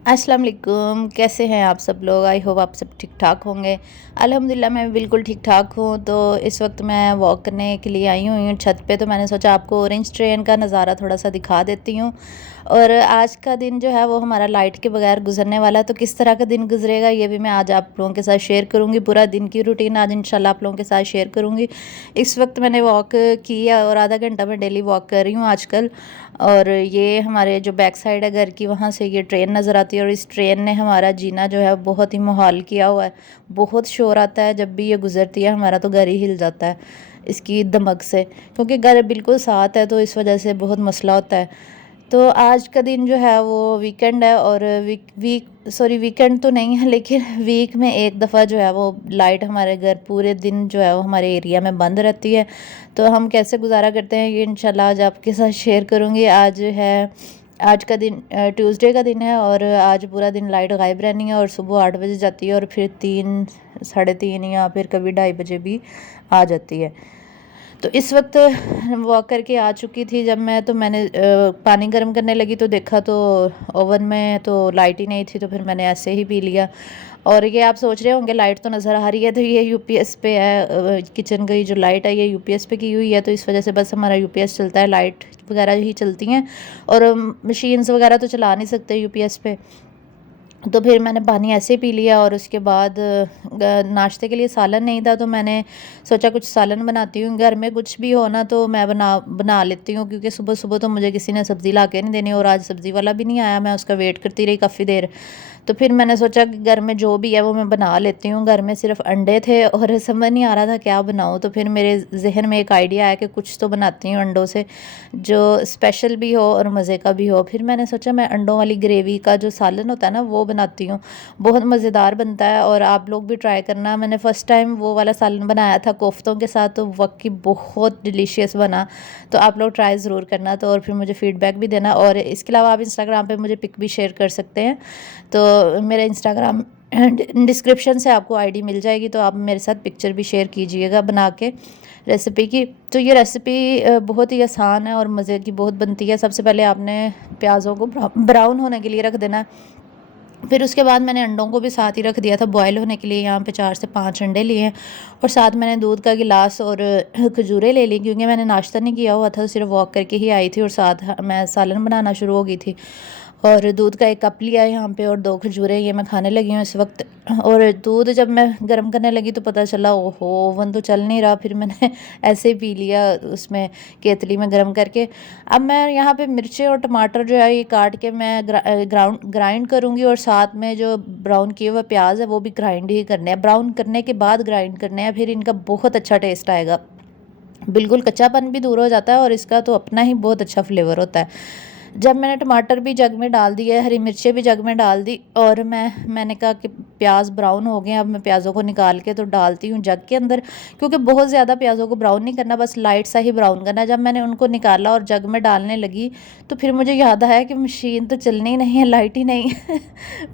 अस्सलाम वालेकुम, कैसे हैं आप सब लोग? आई होप आप सब ठीक ठाक होंगे। अल्हम्दुलिल्लाह मैं बिल्कुल ठीक ठाक हूँ। तो इस वक्त मैं वॉक करने के लिए आई हुई हूँ छत पे, तो मैंने सोचा आपको ऑरेंज ट्रेन का नज़ारा थोड़ा सा दिखा देती हूँ। और आज का दिन जो है वो हमारा लाइट के बगैर गुजरने वाला है, तो किस तरह का दिन गुजरेगा ये भी मैं आज आप लोगों के साथ शेयर करूँगी। पूरा दिन की रूटीन आज इंशाल्लाह आप लोगों के साथ शेयर करूँगी। इस वक्त मैंने वॉक की है और आधा घंटा मैं डेली वॉक कर रही हूँ आजकल। और ये हमारे जो बैक साइड है घर की, वहाँ से ये ट्रेन नज़र आती है और इस ट्रेन ने हमारा जीना जो है बहुत ही मुहाल किया हुआ है। बहुत शोर आता है जब भी ये गुज़रती है, हमारा तो घर ही हिल जाता है इसकी दमक से, क्योंकि घर बिल्कुल साथ है, तो इस वजह से बहुत मसला होता है। तो आज का दिन जो है वो वीकेंड है, और वीकेंड तो नहीं है, लेकिन वीक में एक दफ़ा जो है वो लाइट हमारे घर पूरे दिन जो है वो हमारे एरिया में बंद रहती है। तो हम कैसे गुजारा करते हैं ये इंशाल्लाह आज आपके साथ शेयर करूँगी। आज का दिन ट्यूसडे का दिन है, और आज पूरा दिन लाइट गायब रहनी है और सुबह 8 बजे जाती है और फिर 3 साढ़े 3 या फिर कभी 2:30 बजे भी आ जाती है। तो इस वक्त वॉक करके आ चुकी थी जब मैं, तो मैंने पानी गर्म करने लगी तो देखा तो ओवन में तो लाइट ही नहीं थी, तो फिर मैंने ऐसे ही पी लिया। और ये आप सोच रहे होंगे लाइट तो नज़र आ रही है, तो ये यूपीएस पे है। किचन की जो लाइट है ये यूपीएस पे की हुई है, तो इस वजह से बस हमारा यूपीएस चलता है, लाइट वगैरह ही चलती हैं। और मशीन्स वगैरह तो चला नहीं सकते यूपीएस पे। तो फिर मैंने पानी ऐसे ही पी लिया, और उसके बाद नाश्ते के लिए सालन नहीं था, तो मैंने सोचा कुछ सालन बनाती हूँ। घर में कुछ भी हो ना तो मैं बना बना लेती हूँ, क्योंकि सुबह सुबह तो मुझे किसी ने सब्ज़ी ला के नहीं देनी, और आज सब्ज़ी वाला भी नहीं आया, मैं उसका वेट करती रही काफ़ी देर। तो फिर मैंने सोचा कि घर में जो भी है वो मैं बना लेती हूँ। घर में सिर्फ अंडे थे और समझ नहीं आ रहा था क्या बनाऊँ, तो फिर मेरे जहन में एक आइडिया आया कि कुछ तो बनाती हूँ अंडों से जो स्पेशल भी हो और मज़े का भी हो। फिर मैंने सोचा मैं अंडों वाली ग्रेवी का जो सालन होता है ना वो बनाती हूँ। बहुत मज़ेदार बनता है और आप लोग भी ट्राई करना। मैंने फ़र्स्ट टाइम वो वाला सालन बनाया था कोफ्तों के साथ, तो वाकई बहुत डिलीशियस बना। तो आप लोग ट्राई ज़रूर करना, तो और फिर मुझे फ़ीडबैक भी देना। और इसके अलावा आप इंस्टाग्राम पे मुझे पिक भी शेयर कर सकते हैं। तो मेरा इंस्टाग्राम डिस्क्रिप्शन से आपको आईडी मिल जाएगी, तो आप मेरे साथ पिक्चर भी शेयर कीजिएगा बना के रेसिपी की। तो ये रेसिपी बहुत ही आसान है और मज़े की बहुत बनती है। सबसे पहले आपने प्याज़ों को ब्राउन होने के लिए रख देना। फिर उसके बाद मैंने अंडों को भी साथ ही रख दिया था बॉयल होने के लिए। यहाँ पे 4 से 5 अंडे लिए हैं, और साथ मैंने दूध का गिलास और खजूरें ले ली, क्योंकि मैंने नाश्ता नहीं किया हुआ था, सिर्फ वॉक करके ही आई थी, और साथ मैं सालन बनाना शुरू हो गई थी। और दूध का 1 कप लिया है यहाँ पे, और 2 खजूरें ये मैं खाने लगी हूँ इस वक्त। और दूध जब मैं गर्म करने लगी तो पता चला ओहो ओवन तो चल नहीं रहा, फिर मैंने ऐसे ही पी लिया उसमें केतली में गर्म करके। अब मैं यहाँ पे मिर्चें और टमाटर जो है ये काट के मैं ग्राइंड करूँगी, और साथ में जो ब्राउन किए हुए प्याज है वो भी ग्राइंड ही करने हैं। ब्राउन करने के बाद ग्राइंड करने हैं, फिर इनका बहुत अच्छा टेस्ट आएगा। बिल्कुल कच्चापन भी दूर हो जाता है और इसका तो अपना ही बहुत अच्छा फ्लेवर होता है। जब मैंने टमाटर भी जग में डाल दिए, हरी मिर्चें भी जग में डाल दी, और मैंने कहा कि प्याज ब्राउन हो गए, अब मैं प्याज़ों को निकाल के तो डालती हूँ जग के अंदर, क्योंकि बहुत ज़्यादा प्याज़ों को ब्राउन नहीं करना, बस लाइट सा ही ब्राउन करना है। जब मैंने उनको निकाला और जग में डालने लगी, तो फिर मुझे याद आया कि मशीन तो चलनी ही नहीं है, लाइट ही नहीं है।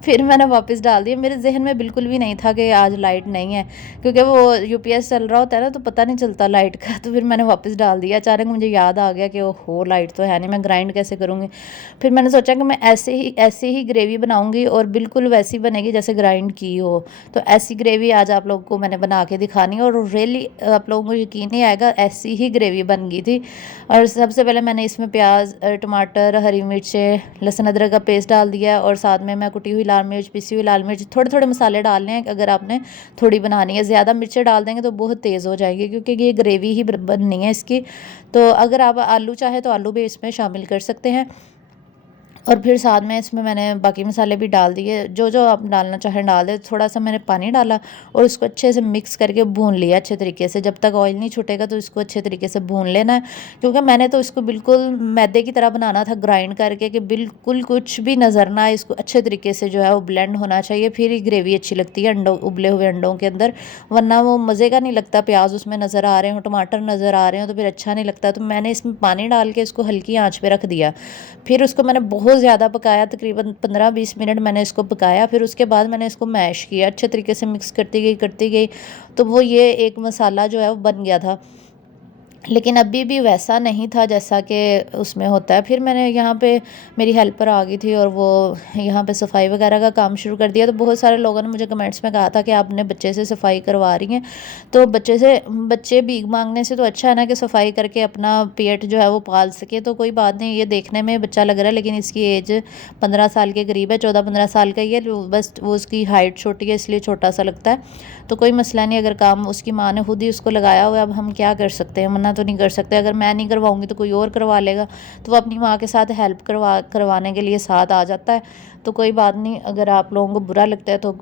फिर मैंने वापस डाल दिया। मेरे जहन में बिल्कुल भी नहीं था कि आज लाइट नहीं है, क्योंकि वो यूपीएस चल रहा होता है ना, तो पता नहीं चलता लाइट का। तो फिर मैंने वापस डाल दिया। अचानक मुझे याद आ गया कि ओहो लाइट तो है नहीं, मैं ग्राइंड कैसे करूँगी। फिर मैंने सोचा कि मैं ऐसे ही ग्रेवी बनाऊंगी, और बिल्कुल वैसी बनेगी जैसे ग्राइंड की हो। तो ऐसी ग्रेवी आज आप लोगों को मैंने बना के दिखानी है, और रियली आप लोगों को यकीन नहीं आएगा ऐसी ही ग्रेवी बन गई थी। और सबसे पहले मैंने इसमें प्याज, टमाटर, हरी मिर्चें, लहसुन अदरक का पेस्ट डाल दिया, और साथ में मैं कुटी हुई लाल मिर्च, पिसी हुई लाल मिर्च, थोड़े थोड़े मसाले डालने हैं अगर आपने थोड़ी बनानी है। ज़्यादा मिर्चें डाल देंगे तो बहुत तेज़ हो जाएगी, क्योंकि ये ग्रेवी ही बननी है इसकी। तो अगर आप आलू चाहे तो आलू भी इसमें शामिल कर सकते हैं। और फिर साथ में इसमें मैंने बाकी मसाले भी डाल दिए, जो जो आप डालना चाहें डाल दें। थोड़ा सा मैंने पानी डाला और उसको अच्छे से मिक्स करके भून लिया अच्छे तरीके से। जब तक ऑयल नहीं छूटेगा तो इसको अच्छे तरीके से भून लेना है, क्योंकि मैंने तो इसको बिल्कुल मैदे की तरह बनाना था ग्राइंड करके, कि बिल्कुल कुछ भी नज़र ना आए। इसको अच्छे तरीके से जो है वो ब्लेंड होना चाहिए, फिर ही ग्रेवी अच्छी लगती है अंडों, उबले हुए अंडों के अंदर। वरना वो मज़े का नहीं लगता। प्याज उसमें नज़र आ रहे हो, टमाटर नज़र आ रहे हो, तो फिर अच्छा नहीं लगता। तो मैंने इसमें पानी डाल के इसको हल्की आँच पे रख दिया। फिर उसको मैंने बहुत ज़्यादा पकाया, तकरीबन 15-20 मिनट मैंने इसको पकाया। फिर उसके बाद मैंने इसको मैश किया, अच्छे तरीके से मिक्स करती गई। तो वो ये एक मसाला जो है वो बन गया था। लेकिन अभी भी वैसा नहीं था जैसा कि उसमें होता है। फिर मैंने यहाँ पे मेरी हेल्पर आ गई थी और वो यहाँ पे सफाई वगैरह का काम शुरू कर दिया। तो बहुत सारे लोगों ने मुझे कमेंट्स में कहा था कि आपने बच्चे से सफाई करवा रही हैं। तो बच्चे भीख मांगने से तो अच्छा है ना कि सफाई करके अपना पेट जो है वो पाल सके। तो कोई बात नहीं, ये देखने में बच्चा लग रहा है लेकिन इसकी एज 15 साल के करीब है, 14-15 साल का ही है। बस वो उसकी हाइट छोटी है इसलिए छोटा सा लगता है। तो कोई मसला नहीं, अगर काम उसकी माँ ने खुद ही उसको लगाया हुआ है, अब हम क्या कर सकते हैं, मना तो नहीं कर सकते। अगर मैं नहीं करवाऊंगी तो कोई और करवा लेगा, तो वो अपनी माँ के साथ हेल्प करवाने के लिए साथ आ जाता है। तो कोई बात नहीं, अगर आप लोगों को बुरा लगता है तो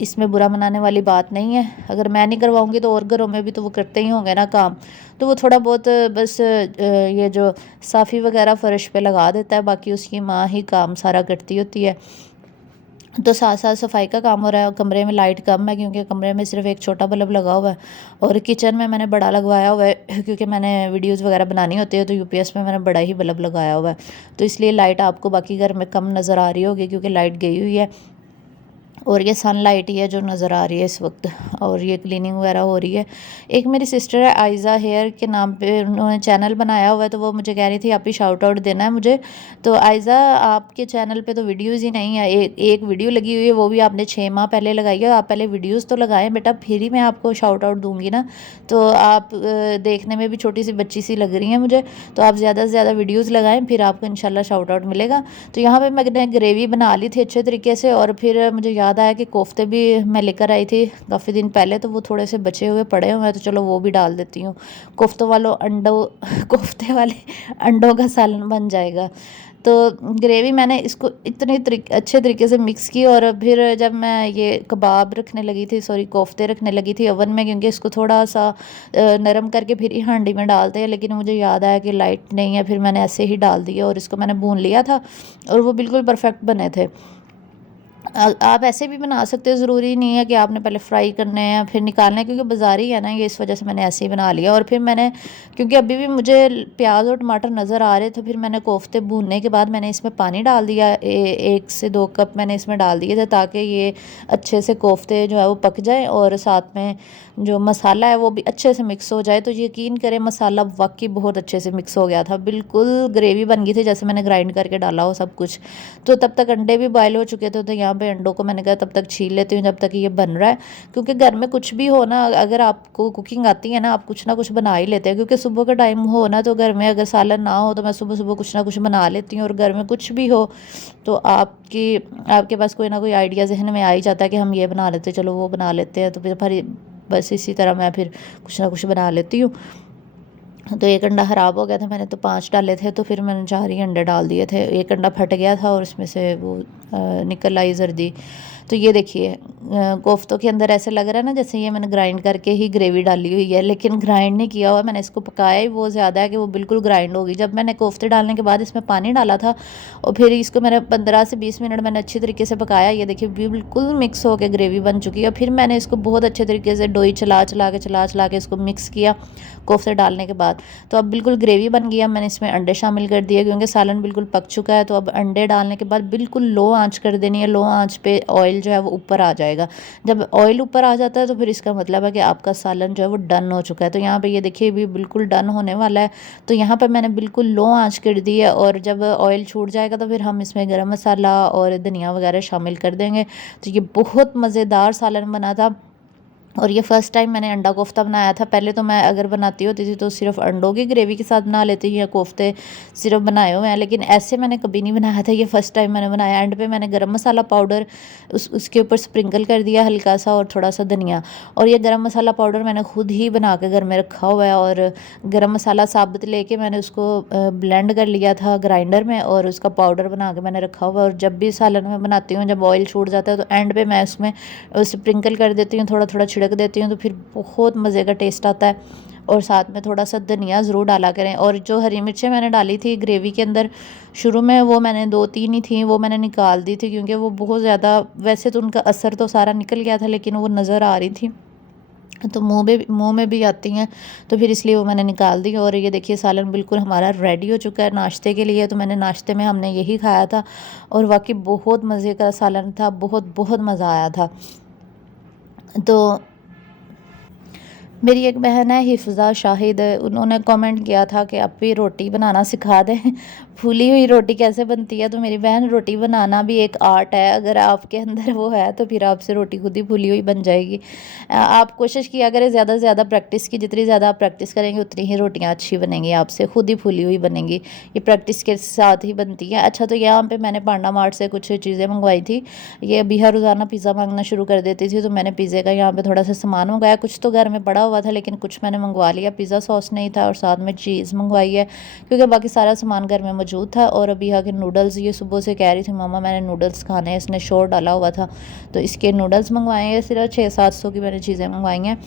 इसमें बुरा मनाने वाली बात नहीं है। अगर मैं नहीं करवाऊंगी तो और घरों में भी तो वो करते ही होंगे ना काम। तो वो थोड़ा बहुत बस ये जो साफ़ी वगैरह फ़र्श पे लगा देता है, बाकी उसकी माँ ही काम सारा करती होती है। तो साथ साथ सफाई का काम हो रहा है। और कमरे में लाइट कम है क्योंकि कमरे में सिर्फ एक छोटा बल्ब लगा हुआ है, और किचन में मैंने बड़ा लगवाया हुआ है क्योंकि मैंने वीडियोस वगैरह बनानी होती है, तो यूपीएस में मैंने बड़ा ही बल्ब लगाया हुआ है। तो इसलिए लाइट आपको बाकी घर में कम नज़र आ रही होगी क्योंकि लाइट गई हुई है, और ये सनलाइट ही है जो नज़र आ रही है इस वक्त। और ये क्लीनिंग वगैरह हो रही है। एक मेरी सिस्टर है आयज़ा हेयर के नाम पे, उन्होंने चैनल बनाया हुआ है, तो वो मुझे कह रही थी आप ही शाउट आउट देना है मुझे। तो आयज़ा, आपके चैनल पे तो वीडियोज़ ही नहीं है, एक वीडियो लगी हुई है, वो भी आपने 6 माह पहले लगाई है। आप पहले वीडियोज़ तो लगाएं बेटा, फिर ही मैं आपको शाउट आउट दूँगी ना। तो आप देखने में भी छोटी सी बच्ची सी लग रही हैं मुझे, तो आप ज़्यादा से ज़्यादा वीडियोज़ लगाएँ, फिर आपको इंशाल्लाह शाउट आउट मिलेगा। तो यहाँ पर मैंने ग्रेवी बना ली थी अच्छे तरीके से, और फिर मुझे याद आया कि कोफ्ते भी मैं लेकर आई थी काफ़ी दिन पहले, तो वो थोड़े से बचे हुए पड़े हुए हैं, तो चलो वो भी डाल देती हूँ। कोफ्ते वाले अंडों का सालन बन जाएगा। तो ग्रेवी मैंने इसको इतने अच्छे तरीके से मिक्स की, और फिर जब मैं ये कबाब रखने लगी थी, सॉरी कोफ्ते रखने लगी थी ओवन में, क्योंकि इसको थोड़ा सा नरम करके फिर ही हांडी में डालते हैं, लेकिन मुझे याद आया कि लाइट नहीं है, फिर मैंने ऐसे ही डाल दिया और इसको मैंने भून लिया था, और वो बिल्कुल परफेक्ट बने थे। आप ऐसे भी बना सकते हो, ज़रूरी नहीं है कि आपने पहले फ्राई करने हैं फिर निकालना है, क्योंकि बाज़ारी है ना ये, इस वजह से मैंने ऐसे ही बना लिया। और फिर मैंने, क्योंकि अभी भी मुझे प्याज और टमाटर नज़र आ रहे थे, फिर मैंने कोफ्ते भूनने के बाद मैंने इसमें पानी डाल दिया, 1 से 2 कप मैंने इसमें डाल दिए थे, ताकि ये अच्छे से कोफ्ते जो है वो पक जाए, और साथ में जो मसाला है वो भी अच्छे से मिक्स हो जाए। तो यकीन करें मसाला वाकई बहुत अच्छे से मिक्स हो गया था, बिल्कुल ग्रेवी बन गई थी जैसे मैंने ग्राइंड करके डाला हो सब कुछ। तो तब तक अंडे भी बॉयल हो चुके थे, तो यहाँ पे अंडों को मैंने कहा तब तक छील लेती हूँ जब तक ये बन रहा है। क्योंकि घर में कुछ भी हो ना, अगर आपको कुकिंग आती है ना, आप कुछ ना कुछ बना ही लेते हैं। क्योंकि सुबह का टाइम हो ना, तो घर में अगर सालन ना हो तो मैं सुबह सुबह कुछ ना कुछ बना लेती हूँ, और घर में कुछ भी हो तो आपके पास कोई ना कोई आइडिया जहन में आ ही जाता है कि हम ये बना लेते हैं, चलो वो बना लेते हैं। तो फिर बस इसी तरह मैं फिर कुछ ना कुछ बना लेती हूँ। तो एक अंडा ख़राब हो गया था, मैंने तो 5 डाले थे, तो फिर मैंने 4 ही अंडे डाल दिए थे। एक अंडा फट गया था और उसमें से वो निकल आई जर्दी। तो ये देखिए कोफ्तों के अंदर ऐसे लग रहा है ना जैसे ये मैंने ग्राइंड करके ही ग्रेवी डाली हुई है, लेकिन ग्राइंड नहीं किया हुआ, मैंने इसको पकाया ही वो ज़्यादा है कि वो बिल्कुल ग्राइंड होगी। जब मैंने कोफ्ते डालने के बाद इसमें पानी डाला था, और फिर इसको मैंने 15 से 20 मिनट मैंने अच्छी तरीके से पकाया। ये देखिए बिल्कुल मिक्स होकर ग्रेवी बन चुकी है। फिर मैंने इसको बहुत अच्छे तरीके से डोई चला के इसको मिक्स किया कोफ्ते डालने के बाद। तो अब बिल्कुल ग्रेवी बन गई। अब मैंने इसमें अंडे शामिल कर दिए क्योंकि सालन बिल्कुल पक चुका है। तो अब अंडे डालने के बाद बिल्कुल लो आंच कर देनी है, लो आंच पे ऑयल जो है वो ऊपर आ जाएगा। जब ऑयल ऊपर आ जाता है तो फिर इसका मतलब है कि आपका सालन जो है वो डन हो चुका है। तो यहाँ पे ये देखिए भी बिल्कुल डन होने वाला है। तो यहाँ पर मैंने बिल्कुल लो आंच कर दी है, और जब ऑयल छूट जाएगा तो फिर हम इसमें गरम मसाला और धनिया वगैरह शामिल कर देंगे। तो ये बहुत मज़ेदार सालन बना था। और ये फ़र्स्ट टाइम मैंने अंडा कोफ्ता बनाया था। पहले तो मैं अगर बनाती होती थी तो सिर्फ अंडों की ग्रेवी के साथ बना लेती थी, या कोफ्ते सिर्फ बनाए हुए हैं, लेकिन ऐसे मैंने कभी नहीं बनाया था। ये फ़र्स्ट टाइम मैंने बनाया। एंड पे मैंने गरम मसाला पाउडर उसके ऊपर स्प्रिंकल कर दिया हल्का सा, और थोड़ा सा धनिया। और ये गरम मसाला पाउडर मैंने खुद ही बना के घर में रखा हुआ है, और गरम मसाला साबुत लेके मैंने उसको ब्लेंड कर लिया था ग्राइंडर में, और उसका पाउडर बना के मैंने रखा हुआ है। और जब भी सालन में बनाती हूँ, जब ऑयल छूट जाता है तो एंड पे मैं उसमें स्प्रिंकल कर देती हूँ, थोड़ा थोड़ा छिड़क देती हूँ, तो फिर बहुत मज़े का टेस्ट आता है। और साथ में थोड़ा सा धनिया ज़रूर डाला करें। और जो हरी मिर्चें मैंने डाली थी ग्रेवी के अंदर शुरू में, वो मैंने 2-3 ही थी, वो मैंने निकाल दी थी क्योंकि वो बहुत ज़्यादा, वैसे तो उनका असर तो सारा निकल गया था, लेकिन वो नज़र आ रही थी तो मुंह में भी आती हैं, तो फिर इसलिए वो मैंने निकाल दी। और ये देखिए सालन बिल्कुल हमारा रेडी हो चुका है नाश्ते के लिए। तो मैंने नाश्ते में हमने यही खाया था, और वाकई बहुत मज़े का सालन था, बहुत बहुत मज़ा आया था। तो मेरी एक बहन है हिफ़्ज़ा शाहिद, उन्होंने कमेंट किया था कि आप भी रोटी बनाना सिखा दें फूली हुई रोटी कैसे बनती है। तो मेरी बहन, रोटी बनाना भी एक आर्ट है, अगर आपके अंदर वो है तो फिर आपसे रोटी खुद ही फूली हुई बन जाएगी। आप कोशिश किया करें ज़्यादा से ज़्यादा प्रैक्टिस की, जितनी ज़्यादा आप प्रैक्टिस करेंगे उतनी ही रोटियाँ अच्छी बनेंगी, आपसे खुद ही फूली हुई बनेंगी। ये प्रैक्टिस के साथ ही बनती है। अच्छा, तो यहाँ पे मैंने पांडा मार्ट से कुछ चीज़ें मंगवाई थी। ये अभी हर रोज़ाना पिज़्ज़ा मांगना शुरू कर देती थी, तो मैंने पिज़्ज़े का यहाँ पे थोड़ा सा सामान मंगवाया। कुछ तो घर में पड़ा हुआ था लेकिन कुछ मैंने मंगवा लिया। पिज़्ज़ा सॉस नहीं था और साथ में चीज़ मंगवाई है, क्योंकि बाकी सारा सामान घर में मौजूद था। और अभी आके नूडल्स, ये सुबह से कह रही थी मम्मा मैंने नूडल्स खाने हैं, इसने शोर डाला हुआ था, तो इसके नूडल्स मंगवाए हैं। सिर्फ 600-700 की मैंने चीज़ें मंगवाई हैं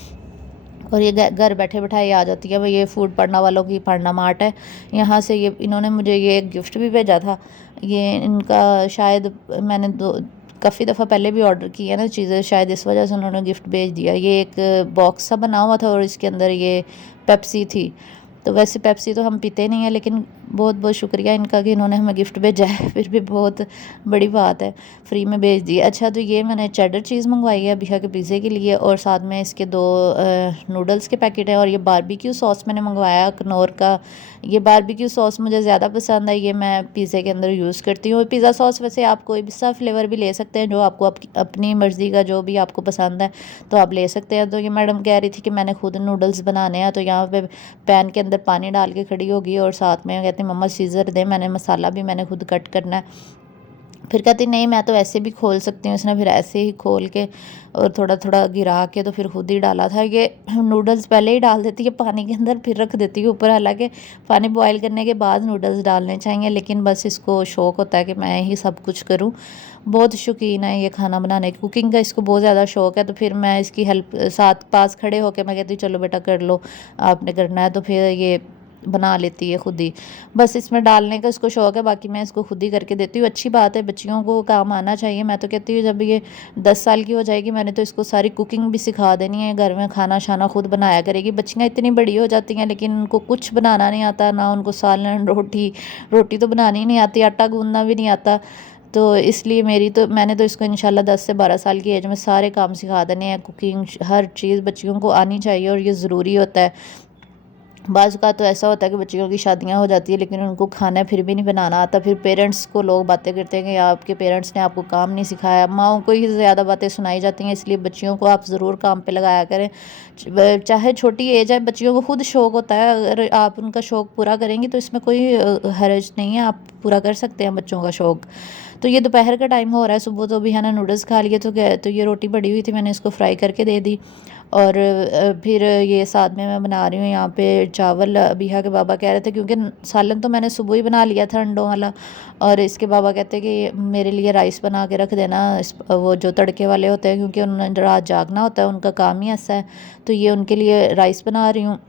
और ये घर बैठे बैठाए आ जाती है। भाई ये फूड पांडा वालों की पांडा मार्ट है, यहाँ से ये इन्होंने मुझे ये गिफ्ट भी भेजा था। ये इनका शायद मैंने काफ़ी दफ़ा पहले भी ऑर्डर किया ना चीज़ें, शायद इस वजह से उन्होंने गिफ्ट भेज दिया। ये एक बॉक्स सा बना हुआ था और इसके अंदर ये पेप्सी थी। तो वैसे पेप्सी तो हम पीते नहीं हैं, लेकिन बहुत बहुत शुक्रिया इनका कि इन्होंने हमें गिफ्ट भेजा है, फिर भी बहुत बड़ी बात है, फ्री में भेज दी। अच्छा, तो ये मैंने चेडर चीज़ मंगवाई है अभिया के पिज़्ज़े के लिए, और साथ में इसके 2 नूडल्स के पैकेट हैं। और ये बारबेक्यू सॉस मैंने मंगवाया कनौर का। ये बारबेक्यू सॉस मुझे ज़्यादा पसंद है, ये मैं पिज़्ज़े के अंदर यूज़ करती हूँ। पिज़्ज़ा सॉस वैसे आप कोई भी सा फ्लेवर भी ले सकते हैं, जो आपको अपनी मर्ज़ी का जो भी आपको पसंद है तो आप ले सकते हैं। तो ये मैडम कह रही थी कि मैंने खुद नूडल्स बनाने हैं, तो यहाँ पे पैन के अंदर पानी डाल के खड़ी होगी और साथ में कहती मम्मा सीज़र दे, मैंने मसाला भी मैंने खुद कट करना है। फिर कहती नहीं मैं तो ऐसे भी खोल सकती हूँ। इसने फिर ऐसे ही खोल के और थोड़ा थोड़ा गिरा के तो फिर खुद ही डाला था। ये नूडल्स पहले ही डाल देती है पानी के अंदर, फिर रख देती है ऊपर। हालांकि पानी बॉईल करने के बाद नूडल्स डालने चाहिए, लेकिन बस इसको शौक़ होता है कि मैं ही सब कुछ करूँ। बहुत शौकीन है ये खाना बनाने की, कुकिंग का इसको बहुत ज़्यादा शौक़ है। तो फिर मैं इसकी हेल्प साथ पास खड़े होकर मैं कहती हूँ चलो बेटा कर लो, आपने करना है। तो फिर ये बना लेती है खुद ही, बस इसमें डालने का इसको शौक़ है, बाकी मैं इसको खुद ही करके देती हूँ। अच्छी बात है, बच्चियों को काम आना चाहिए। मैं तो कहती हूँ जब ये 10 साल की हो जाएगी मैंने तो इसको सारी कुकिंग भी सिखा देनी है, घर में खाना शाना खुद बनाया करेगी। बच्चियाँ इतनी बड़ी हो जाती हैं लेकिन उनको कुछ बनाना नहीं आता, ना उनको सालन रोटी तो बनानी नहीं आती, आटा गूंदना भी नहीं आता। तो इसलिए मैंने तो इसको इंशाल्लाह 10 से 12 साल की एज में सारे काम सिखा देने हैं। कुकिंग हर चीज़ बच्चियों को आनी चाहिए और ये ज़रूरी होता है। बाज़ का तो ऐसा होता है कि बच्चियों की शादियां हो जाती है लेकिन उनको खाना फिर भी नहीं बनाना आता। फिर पेरेंट्स को लोग बातें करते हैं कि आपके पेरेंट्स ने आपको काम नहीं सिखाया। माओं को ही ज़्यादा बातें सुनाई जाती हैं, इसलिए बच्चियों को आप ज़रूर काम पे लगाया करें। चाहे छोटी एज है, बच्चियों को खुद शौक़ होता है, अगर आप उनका शौक़ पूरा करेंगी तो इसमें कोई हर्ज नहीं है, आप पूरा कर सकते हैं बच्चों का शौक़। तो ये दोपहर का टाइम हो रहा है, सुबह तो भी है ना नूडल्स खा लिए, तो ये रोटी पड़ी हुई थी, मैंने इसको फ्राई करके दे दी। और फिर ये साथ में मैं बना रही हूँ यहाँ पे चावल। अबिहा के बाबा कह रहे थे, क्योंकि सालन तो मैंने सुबह ही बना लिया था अंडों वाला, और इसके बाबा कहते कि मेरे लिए राइस बना के रख देना, वो जो तड़के वाले होते हैं, क्योंकि उन्होंने रात जागना होता है, उनका काम ही ऐसा है। तो ये उनके लिए राइस बना रही हूँ,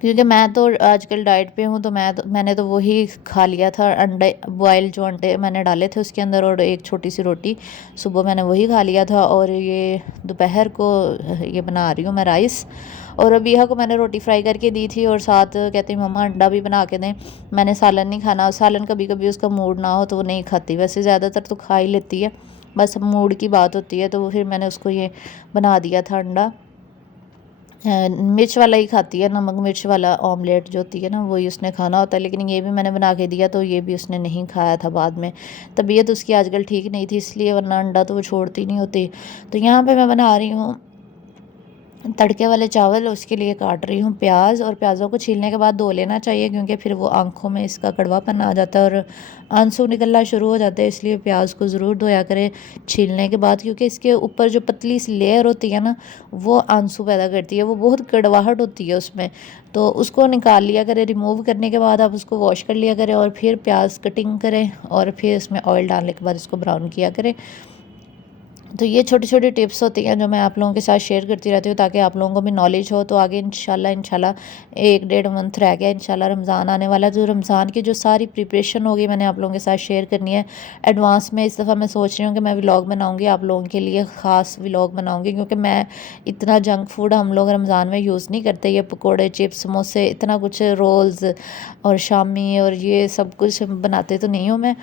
क्योंकि मैं तो आजकल डाइट पे हूँ। तो मैंने तो वही खा लिया था, अंडे बॉयल जो अंडे मैंने डाले थे उसके अंदर, और एक छोटी सी रोटी, सुबह मैंने वही खा लिया था। और ये दोपहर को ये बना रही हूँ मैं राइस। और अबिहा को मैंने रोटी फ्राई करके दी थी और साथ कहती मम्मा अंडा भी बना के दें। मैंने सालन नहीं खाना, सालन कभी कभी उसका मूड ना हो तो वो नहीं खाती, वैसे ज़्यादातर तो खा ही लेती है, बस मूड की बात होती है। तो फिर मैंने उसको ये बना दिया था अंडा। मिर्च वाला ही खाती है, नमक मिर्च वाला ऑमलेट जो होती है ना वही उसने खाना होता है, लेकिन ये भी मैंने बना के दिया तो ये भी उसने नहीं खाया था। बाद में तबीयत उसकी आजकल ठीक नहीं थी इसलिए, वरना अंडा तो वो छोड़ती नहीं होती। तो यहाँ पे मैं बना रही हूँ तड़के वाले चावल, उसके लिए काट रही हूँ प्याज, और प्याज़ों को छीलने के बाद धो लेना चाहिए, क्योंकि फिर वो आंखों में इसका कड़वापन आ जाता है और आंसू निकलना शुरू हो जाते हैं। इसलिए प्याज को ज़रूर धोया करें छीलने के बाद, क्योंकि इसके ऊपर जो पतली सी लेयर होती है ना वो आंसू पैदा करती है, वो बहुत कड़वाहट होती है उसमें। तो उसको निकाल लिया करें, रिमूव करने के बाद आप उसको वॉश कर लिया करें, और फिर प्याज कटिंग करें, और फिर इसमें ऑयल डालने के बाद इसको ब्राउन किया करें। तो ये छोटी छोटी टिप्स होती हैं जो मैं आप लोगों के साथ शेयर करती रहती हूँ, ताकि आप लोगों को भी नॉलेज हो। तो आगे इंशाल्लाह 1-1.5 मंथ रह गया, इंशाल्लाह रमज़ान आने वाला है। तो रमज़ान की जो सारी प्रिपरेशन होगी मैंने आप लोगों के साथ शेयर करनी है एडवांस में। इस दफ़ा मैं सोच रही हूँ कि मैं व्लॉग बनाऊँगी, आप लोगों के लिए ख़ास व्लॉग बनाऊँगी, क्योंकि मैं इतना जंक फूड हम लोग रमज़ान में यूज़ नहीं करते। ये पकौड़े, चिप्स, समोसे, इतना कुछ रोल्स और शामी और ये सब कुछ बनाते तो नहीं हूँ मैं।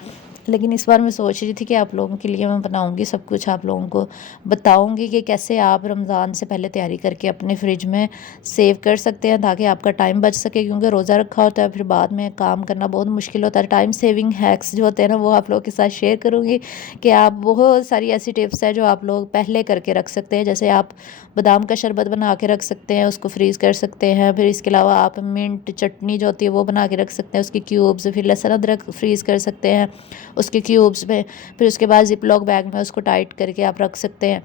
लेकिन इस बार मैं सोच रही थी कि आप लोगों के लिए मैं बनाऊंगी सब कुछ, आप लोगों को बताऊंगी कि कैसे आप रमज़ान से पहले तैयारी करके अपने फ्रिज में सेव कर सकते हैं ताकि आपका टाइम बच सके, क्योंकि रोज़ा रखा होता है फिर बाद में काम करना बहुत मुश्किल होता है। टाइम सेविंग हैक्स जो होते हैं ना वो आप लोगों के साथ शेयर करूँगी कि आप बहुत सारी ऐसी टिप्स है जो आप लोग पहले करके रख सकते हैं। जैसे आप बादाम का शरबत बना के रख सकते हैं, उसको फ्रीज़ कर सकते हैं। फिर इसके अलावा आप मिंट चटनी जो होती है वो बना के रख सकते हैं, उसके क्यूब्स। फिर लहसुन अदरक फ्रीज़ कर सकते हैं उसके क्यूब्स में। फिर उसके बाद जिप लॉक बैग में उसको टाइट करके आप रख सकते हैं।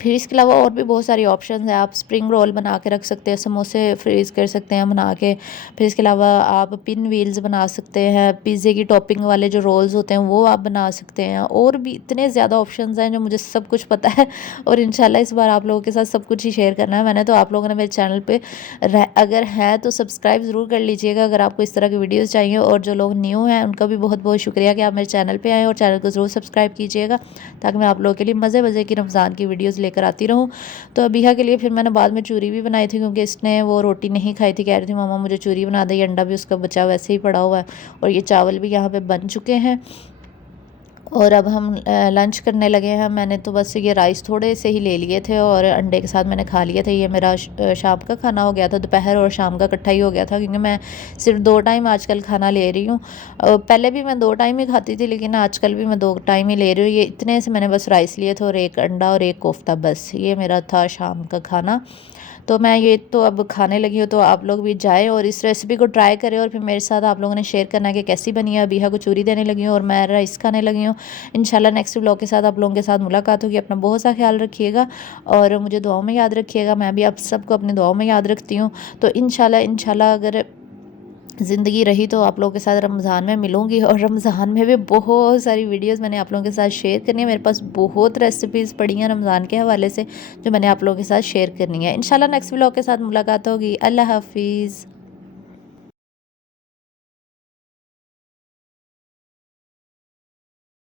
फिर इसके अलावा और भी बहुत सारी ऑप्शन है, आप स्प्रिंग रोल बना के रख सकते हैं, समोसे फ्रीज़ कर सकते हैं बना के। फिर इसके अलावा आप पिन व्हील्स बना सकते हैं, पिज़्ज़े की टॉपिंग वाले जो रोल्स होते हैं वो आप बना सकते हैं। और भी इतने ज़्यादा ऑप्शंस हैं जो मुझे सब कुछ पता है, और इंशाल्लाह इस बार आप लोगों के साथ सब कुछ ही शेयर करना है मैंने। तो आप लोगों ने मेरे चैनल पर अगर है तो सब्सक्राइब ज़रूर कर लीजिएगा अगर आपको इस तरह की वीडियोज़ चाहिए। और जो लोग न्यू हैं उनका भी बहुत बहुत शुक्रिया कि आप मेरे चैनल पर आएँ और चैनल को ज़रूर सब्सक्राइब कीजिएगा ताकि मैं आप लोगों के लिए मज़े मज़े की रमज़ान की वीडियोज़ लेकर आती रहूँ। तो अबिहा के लिए फिर मैंने बाद में चूरी भी बनाई थी, क्योंकि इसने वो रोटी नहीं खाई थी, कह रही थी मामा मुझे चूरी बना दे। अंडा भी उसका बचा वैसे ही पड़ा हुआ है, और ये चावल भी यहाँ पे बन चुके हैं। और अब हम लंच करने लगे हैं। मैंने तो बस ये राइस थोड़े से ही ले लिए थे और अंडे के साथ मैंने खा लिए थे। ये मेरा शाम का खाना हो गया था, दोपहर और शाम का इकट्ठा ही हो गया था, क्योंकि मैं सिर्फ 2 टाइम आजकल खाना ले रही हूँ। पहले भी मैं 2 टाइम ही खाती थी, लेकिन आजकल भी मैं 2 टाइम ही ले रही हूँ। ये इतने से मैंने बस राइस लिए थे और 1 अंडा और 1 कोफ्ता, बस ये मेरा था शाम का खाना। तो मैं ये तो अब खाने लगी हूँ, तो आप लोग भी जाएँ और इस रेसिपी को ट्राई करें और फिर मेरे साथ आप लोगों ने शेयर करना है कि कैसी बनी है। अबिहा को चूरी देने लगी हूँ और मैं राइस खाने लगी हूँ। इंशाल्लाह नेक्स्ट व्लॉग के साथ आप लोगों के साथ मुलाकात होगी। अपना बहुत सा ख्याल रखिएगा और मुझे दुआओं में याद रखिएगा। मैं भी आप सबको अपनी दुआओं में याद रखती हूँ। तो इंशाल्लाह अगर ज़िंदगी रही तो आप लोगों के साथ रमज़ान में मिलूँगी, और रमज़ान में भी बहुत सारी वीडियोस मैंने आप लोगों के साथ शेयर करनी है। मेरे पास बहुत रेसिपीज़ पड़ी हैं रमज़ान के हवाले से जो मैंने आप लोगों के साथ शेयर करनी है। इंशाल्लाह नेक्स्ट व्लॉग के साथ मुलाकात होगी। अल्लाह हाफ़िज़।